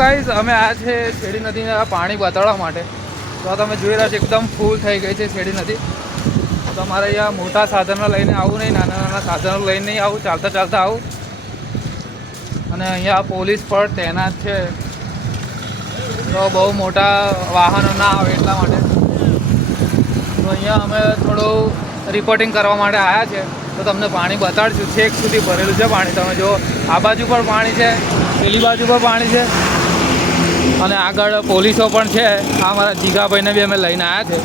Guys અમે આ છે શેરડી નદીના પાણી બતાડવા માટે. તો તમે જોઈ રહ્યા છો, એકદમ ફૂલ થઈ ગઈ છે શેરડી નદી. તમારે અહીંયા મોટા સાધનો લઈને આવું નહીં, નાના નાના સાધનો લઈને નહીં આવું, ચાલતા ચાલતા આવું. અને અહીંયા પોલીસ પણ તૈનાત છે. તો બહુ મોટા વાહનો ના આવે એટલા માટે. તો અહીંયા અમે થોડું રિપોર્ટિંગ કરવા માટે આવ્યા છે. તો તમને પાણી બતાડશું. છેક સુધી ભરેલું છે પાણી. તમે જો આ બાજુ પણ પાણી છે, પેલી બાજુ પણ પાણી છે. અને આગળ પોલીસો પણ છે. આ મારા જીગાભાઈને બી અમે લઈને આવ્યા છે.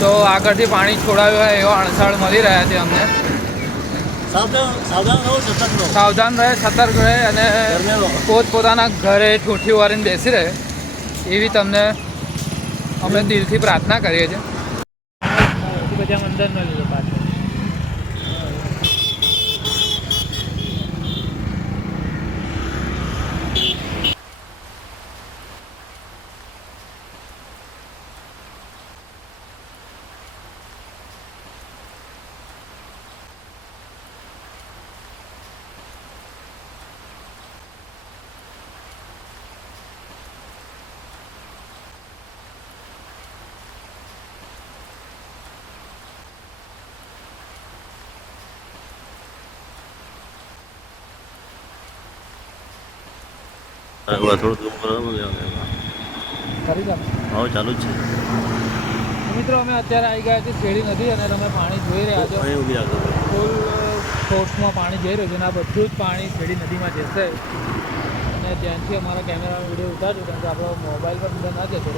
તો આગળથી પાણી છોડાવ્યું હોય એવો અણસાળ મળી રહ્યા છે અમને. સાવધાન રહો સતર્ક રહો. અને. પોતપોતાના ઘરે ઠૂઠી વારીને બેસી રહે. એવી તમને અમે દિલથી પ્રાર્થના કરીએ છીએ. બધા અંદર ન લીધો પાછળ હવે થોડું કરો કરી ચાલુ જ છે. મિત્રો અમે અત્યારે આવી ગયા છીએ શેરડી નદી અને તમે પાણી જોઈ રહ્યા છો. ફૂલ ફોર્સમાં પાણી જઈ રહ્યું છે અને આ બધું જ પાણી શેરડી નદીમાં જશે. અને જ્યાંથી અમારા કેમેરા વીડિયો ઉતારજો કારણ કે આપણો મોબાઈલ પર અંદર ના જતો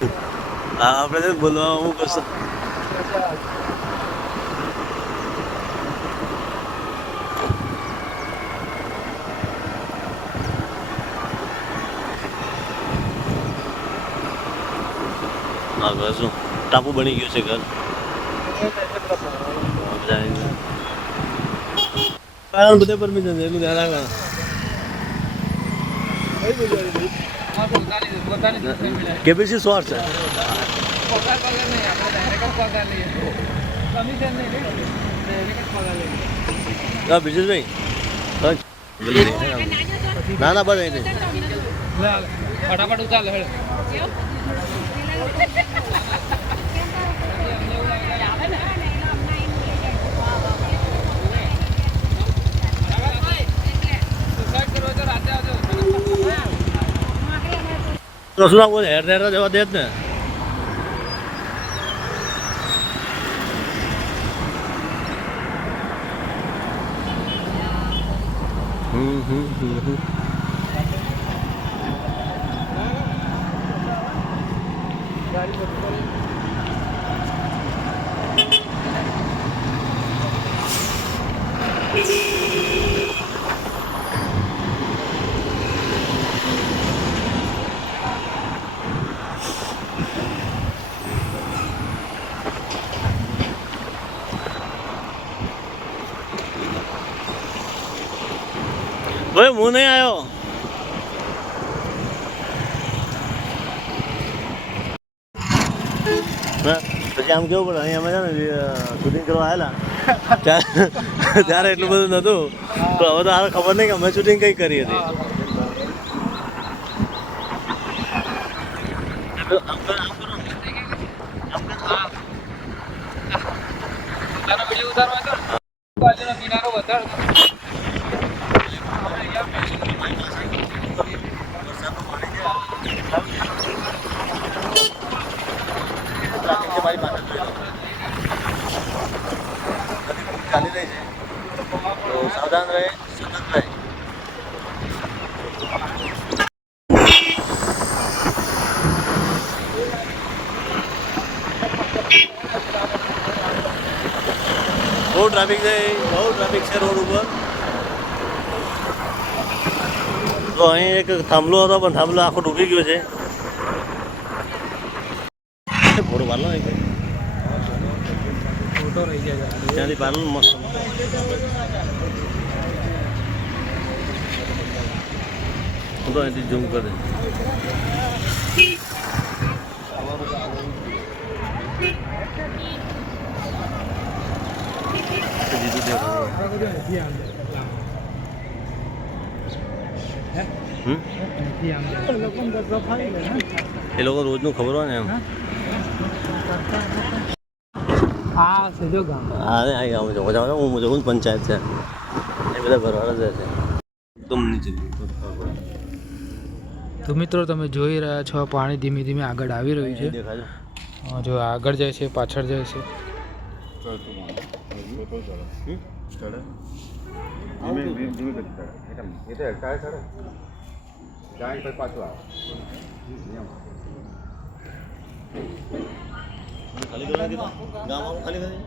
આપણે તો બોલવા હું કશું ઘર શું? ટાપુ બની ગયું છે ઘર. કારણ બધે પરમિશન છે એટલું ધ્યાન રાખવાનું. કેપીસી શોર્ટ છે પગાર પગાર નહીં આપણે ડાયરેક્ટ જ પગાર લઈએ. કમિશન નહીં લે ડાયરેક્ટ જ પગાર લઈએ. હા બ્રિજેશભાઈ હા. ના ના બસ નહીં ફટાફટ ઉતાર લે હેડ. સુસાઇડ કરવો હોય તો રાતે આવજો. તો શું ના બોલે હેર હેર જવા દે જ ને હમ હું નહીં આવ્યો પછી આમ કેવું પડે અહીંયા અમે છે ને શૂટિંગ કરવા આવેલા ત્યારે એટલું બધું નહોતું તો હવે તો હાલ ખબર નહીં કે અમે શૂટિંગ કઈ કરી હતી ઉતારવા કિનારો બતાડ ચાલી રહી છે તો સાવધાન રહે સતર્ક રહે બહુ ટ્રાફિક છે બહુ ટ્રાફિક છે રોડ ઉપર તો અહીં એક થાંભલો હતો પણ થાંભલો આખો ડૂબી ગયો છે ફોટો પાડલો એક રહી જાય. ત્યાંથી પાડલો મસ્ત. હું તો અહીંથી ઝૂમ કરે હમ? એ લોકો રોજનું ખબર હોય ને એમ. હા સીધો ગામ હા ને આવી આવું છું મજા હું પંચાયત છે. એ બધા ભરવાના જ છે. એકદમ નીચે. તો મિત્રો તમે જોઈ રહ્યા છો પાણી ધીમે ધીમે આગળ આવી રહ્યું છે. જો આગળ જાય છે પાછળ જાય છે. ખાલી કરવા કીધું આવું ખાલી કરી?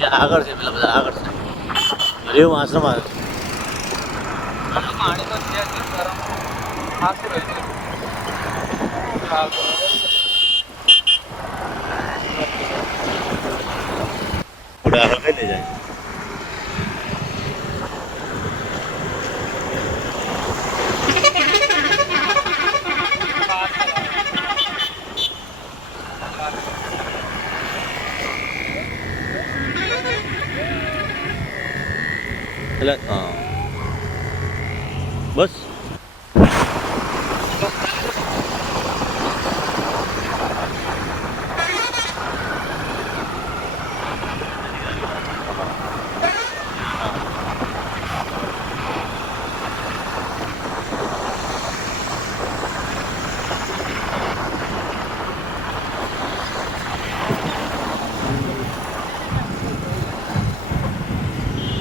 એ આગળ છે પેલા બધા આગળ છે. રેવ આશ્રમ આવે છે. પાણી તો છે ગરમ આગળ કઈ જાય? એટલે હા બસ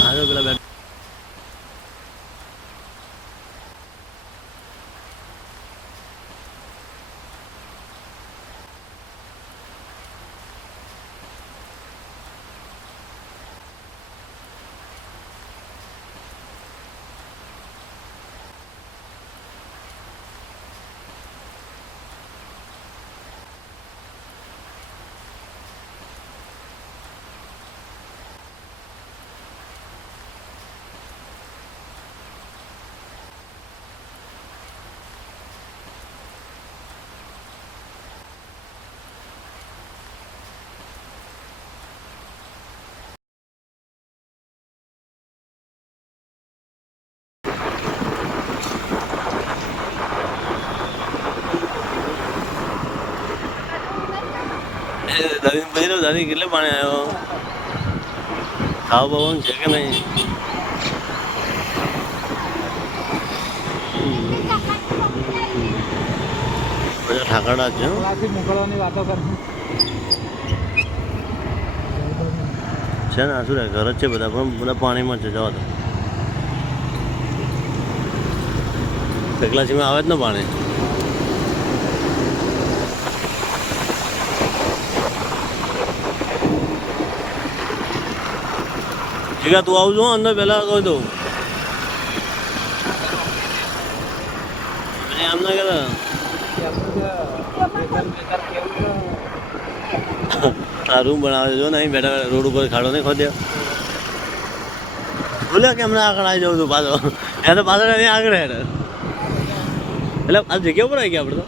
આગળ પેલા બેઠ દાદી પછી તો દાદી કેટલે પાણી આવ્યો ખાવા બાવાનું છે કે નહીં? બધા ઠાકરડા છે મોકલવાની વાતો કરે. છે ને શું ઘર જ છે બધા પણ બધા પાણીમાં છે જવા દો. સકલાસીમાં આવે જ ને પાણી. જીગા તું આવજો અંદર પહેલા કહી દઉં. પછી આમ ના કહેતા. આ રૂમ બનાવે જો ને અહીં બેઠા રોડ ઉપર ખાડો નહીં ખોદ્યો. બોલ્યા કેમ ના આગળ આવી જાઉં તું પાછો? એ તો પાછળ આગળ હેડ. એટલે આ જગ્યા ઉપર આવી ગયા આપણે તો?